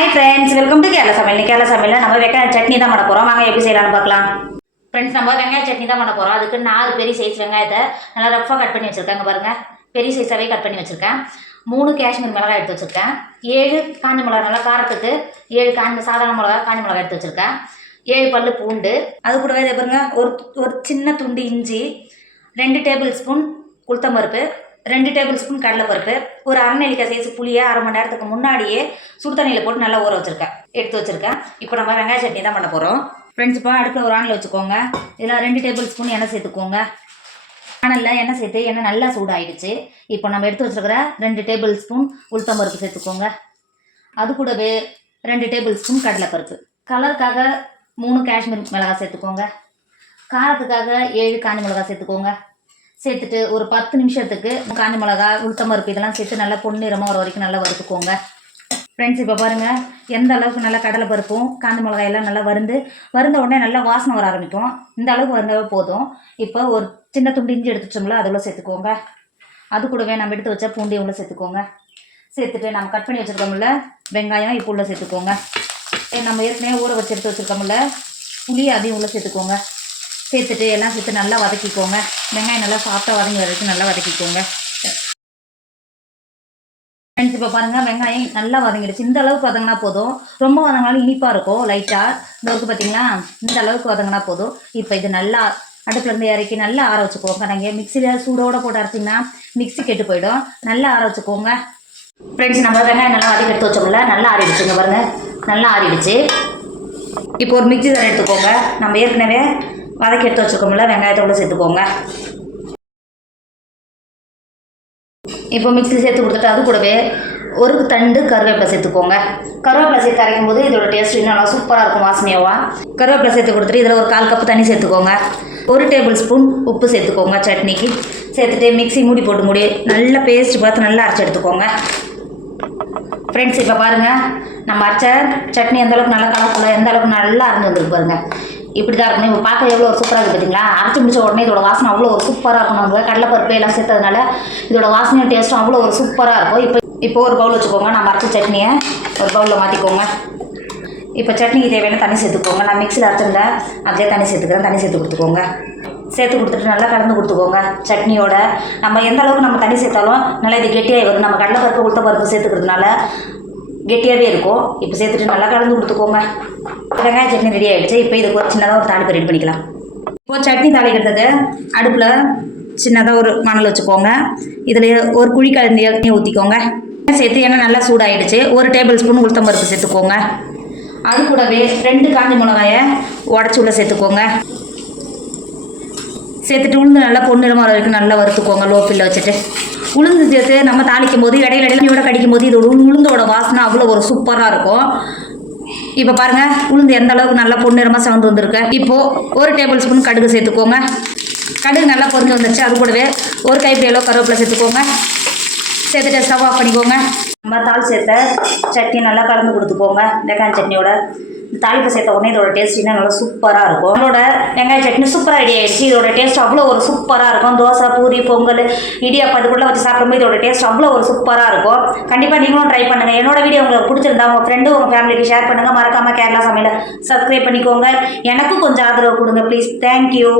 hi friends welcome to Kerala समेल केरला समेल நம்ம வெங்காய சட்னி தான் பண்ண போறோம் வாங்க எப்படி செய்யலாம்னு பார்க்கலாம் फ्रेंड्स நம்ம வெங்காய சட்னி தான் பண்ண போறோம் அதுக்கு 4 பெரிய சைஸ் வெங்காயத்தை நல்லா ரஃப்பா கட் பண்ணி வச்சிருக்கேன் பாருங்க பெரிய சைஸாவே கட் பண்ணி வச்சிருக்கேன் 3 காஷ்மீர் மிளகாய் எடுத்து வச்சிருக்கேன் 7 காஞ்ச மிளகாய் நல்லா காரத்துக்கு 7 காஞ்ச சாதாரண மிளகாய் காஞ்ச மிளகாய் எடுத்து வச்சிருக்கேன் 7 பல்லு பூண்டு அது கூடவே இத பாருங்க ஒரு சின்ன துண்டு இஞ்சி 2 டேபிள் ஸ்பூன் உளுத்தம் பருப்பு 2 டேபிள் ஸ்பூன் கடலைப்பருப்பு ஒரு அரை நெல்லிக்காய் சைஸ் புளியை அரை மணி நேரத்துக்கு முன்னாடியே சுடு தண்ணியில் போட்டு நல்லா ஊற வச்சிருக்கேன் எடுத்து வச்சிருக்கேன் இப்போ நம்ம வெங்காய சட்னி தான் பண்ண போகிறோம் ஃப்ரெண்ட்ஸ் இப்போ அடுப்பில் ஒரு ஆனில் வச்சுக்கோங்க இதில் 2 டேபிள் ஸ்பூன் எண்ணெய் சேர்த்துக்கோங்க ஆனில் எண்ணெய் சேர்த்து எண்ணெய் நல்லா சூடாயிடுச்சு இப்போ நம்ம எடுத்து வச்சிருக்கிற 2 டேபிள் ஸ்பூன் உளுத்தம் பருப்பு சேர்த்துக்கோங்க அது கூடவே 2 டேபிள் ஸ்பூன் கடலைப்பருப்பு கலருக்காக 3 காஷ்மீர் மிளகாய் சேர்த்துக்கோங்க காரத்துக்காக 7 காஞ்ச மிளகாய் சேர்த்துக்கோங்க சேர்த்துட்டு ஒரு 10 நிமிஷத்துக்கு காஞ்ச மிளகா உளுத்தம் பருப்பு இதெல்லாம் சேர்த்து நல்லா பொன்னிறமாக வர வரைக்கும் நல்லா வறுத்துக்கோங்க ஃப்ரெண்ட்ஸ் இப்போ பாருங்கள் எந்த அளவுக்கு நல்லா கடலை பருப்பும் காஞ்ச மிளகாயெல்லாம் நல்லா வறுந்த உடனே நல்லா வாசனை வர ஆரம்பிக்கும் இந்த அளவுக்கு வறுந்தாவே போதும் இப்போ ஒரு சின்ன துண்டு இஞ்சி எடுத்து வச்சோம்ல அதுள்ள சேர்த்துக்கோங்க அது கூடவே நம்ம எடுத்து வச்சா பூண்டி உள்ள சேர்த்துக்கோங்க சேர்த்துட்டு நம்ம கட் பண்ணி வச்சுருக்கோம்ல வெங்காயம் இப்போ உள்ள சேர்த்துக்கோங்க நம்ம ஏற்கனவே ஊற வச்சு எடுத்து வச்சுருக்கோம்ல புளி அதையும் உள்ள சேர்த்துக்கோங்க சேர்த்துட்டு எல்லாம் சேர்த்து நல்லா வதக்கிக்கோங்க வெங்காயம் நல்லா சாஃப்டாக வதங்கி வரைக்கும் நல்லா வதக்கிக்கோங்க ஃப்ரெண்ட்ஸ் இப்போ பாருங்கள் வெங்காயம் நல்லா வதங்கிடுச்சு இந்த அளவுக்கு வதங்கினா போதும் ரொம்ப வதங்கினாலும் இனிப்பாக இருக்கும் லைட்டாக இந்த அளவுக்கு பார்த்தீங்கன்னா இந்த அளவுக்கு வதங்கினா போதும் இப்போ இது நல்லா அடுப்புலேருந்து இறக்கி நல்லா ஆற வச்சுக்கோங்க நாங்கள் மிக்சியில் சூடோடு போட்டு அரைச்சிங்கன்னா மிக்சி கெட்டு போயிடும் நல்லா ஆற வச்சுக்கோங்க ஃப்ரெண்ட்ஸ் நம்ம வெங்காயம் நல்லா வதக்கி எடுத்து வச்சோம்ல நல்லா ஆறிடுச்சுங்க பாருங்கள் நல்லா ஆறிடுச்சு இப்போ ஒரு மிக்சி ஜார் எடுத்துக்கோங்க நம்ம ஏற்கனவே வதக்கி எடுத்து வச்சுக்கோம்ல வெங்காயத்தை உள்ள சேர்த்துக்கோங்க இப்போ மிக்ஸியில் சேர்த்து கொடுத்துட்டு அது கூடவே ஒரு தண்டு கருவேப்பிலை சேர்த்துக்கோங்க கருவேப்பிலை சேர்த்து அரைக்கும் போது இதோட டேஸ்ட் இன்னும் நல்லா சூப்பராக இருக்கும் வாசனையாவா கருவேப்பிலை சேர்த்து கொடுத்துட்டு இதில் ஒரு 1/4 கப்பு தண்ணி சேர்த்துக்கோங்க 1 டேபிள் ஸ்பூன் உப்பு சேர்த்துக்கோங்க சட்னிக்கு சேர்த்துட்டு மிக்ஸி மூடி போட்டு நல்லா பேஸ்ட் பார்த்து நல்லா அரைச்சி எடுத்துக்கோங்க ஃப்ரெண்ட்ஸ் இப்போ பாருங்கள் நம்ம அரைச்ச சட்னி எந்த அளவுக்கு நல்லா கலர்ஃபுல்லாக எந்த அளவுக்கு நல்லா அரைஞ்சி வந்துருக்கு பாருங்கள் இப்படி தான் இருக்கணும் இப்போ பார்க்க எவ்வளோ ஒரு சூப்பராக இருக்குது பார்த்தீங்களா அரைச்சி முடிச்ச உடனே இதோட வாசனை அவ்வளோ ஒரு சூப்பராக இருக்கும் நம்ம கடலைப்பருப்பு எல்லாம் சேர்த்ததுனால இதோட வாசனையும் டேஸ்ட்டும் அவ்வளோ ஒரு சூப்பராக இருக்கும் இப்போ ஒரு பவுல் வச்சுக்கோங்க நம்ம அரைச்ச சட்னியை ஒரு பவுலில் மாற்றிக்கோங்க இப்போ சட்னிக்கு தேவையான தண்ணி சேர்த்துக்கோங்க நான் மிக்ஸியில் அரைச்சிருந்தேன் அதிலே தண்ணி சேர்த்துக்கிறேன் தண்ணி சேர்த்து கொடுத்துக்கோங்க சேர்த்து கொடுத்துட்டு நல்லா கலந்து கொடுத்துக்கோங்க சட்னியோட நம்ம எந்த அளவுக்கு நம்ம தண்ணி சேர்த்தாலும் நல்லா இது கெட்டியாக வரும் நம்ம கடலைப்பருப்பு உளுத்த பருப்பு சேர்த்துக்கிறதுனால கெட்டியாகவே இருக்கும் இப்போ சேர்த்துட்டு நல்லா கலந்து கொடுத்துக்கோங்க வெங்காய சட்னி ரெடி ஆகிடுச்சு இப்போ இதுக்கு ஒரு சின்னதாக ஒரு தாளிப்பு ரெடி பண்ணிக்கலாம் இப்போது சட்னி தாளிக்கிறதுக்கு அடுப்பில் சின்னதாக ஒரு மணல் வச்சுக்கோங்க இதில் ஒரு குழி கலந்து எண்ணெய் ஊற்றிக்கோங்க சேர்த்து எண்ணெய் நல்லா சூடாகிடுச்சு 1 டேபிள் ஸ்பூன் உளுத்தம் பருப்பு சேர்த்துக்கோங்க அது கூடவே 2 காஞ்ச மிளகாயை உடச்சி உள்ள சேர்த்துக்கோங்க சேர்த்துட்டு உளுந்து நல்லா பொன்னிறமாக வர வரைக்கும் நல்லா வறுத்துக்கோங்க லோ ஃபில்ல வச்சுட்டு உளுந்து சேர்த்து நம்ம தாளிக்கும் போது இடையில கடிக்கும் போது இது உளுந்தோட வாசனை அவ்வளோ ஒரு சூப்பராக இருக்கும் இப்போ பாருங்கள் உளுந்து எந்த அளவுக்கு நல்லா பொன்னிறமாக செவந்து வந்திருக்கு இப்போது 1 டேபிள் ஸ்பூன் கடுகு சேர்த்துக்கோங்க கடுகு நல்லா பொரிஞ்சு வந்துருச்சு அது கூடவே ஒரு கைப்பிடி அளவு கருவேப்பிலை சேர்த்துக்கோங்க சேர்த்துட்டு ஸ்டவ் ஆஃப் பண்ணிக்கோங்க நம்ம தாள் சேர்த்த சட்னி நல்லா கலந்து கொடுத்துக்கோங்க வெங்காய சட்னியோட தாளிப்பை சேர்த்த உடனே இதோட டேஸ்ட் இன்னும் நல்லா சூப்பராக இருக்கும் நம்மளோட வெங்காய சட்னி சூப்பராக ரெடி ஆகிடுச்சு இதோட டேஸ்ட் அவ்வளோ ஒரு சூப்பராக இருக்கும் தோசை பூரி பொங்கல் இடியாப்பம் அதுக்குள்ளே வச்சு சாப்பிடும்போது இதோட டேஸ்ட் அவ்வளோ ஒரு சூப்பராக இருக்கும் கண்டிப்பாக நீங்களும் ட்ரை பண்ணுங்கள் என்னோட வீடியோ உங்களுக்கு பிடிச்சிருந்தா உங்கள் ஃப்ரெண்டு உங்கள் ஃபேமிலிக்கு ஷேர் பண்ணுங்கள் மறக்காமல் கேரளா சமையலை சப்ஸ்கிரைப் பண்ணிக்கோங்க எனக்கும் கொஞ்சம் ஆதரவு கொடுங்க ப்ளீஸ் தேங்க்யூ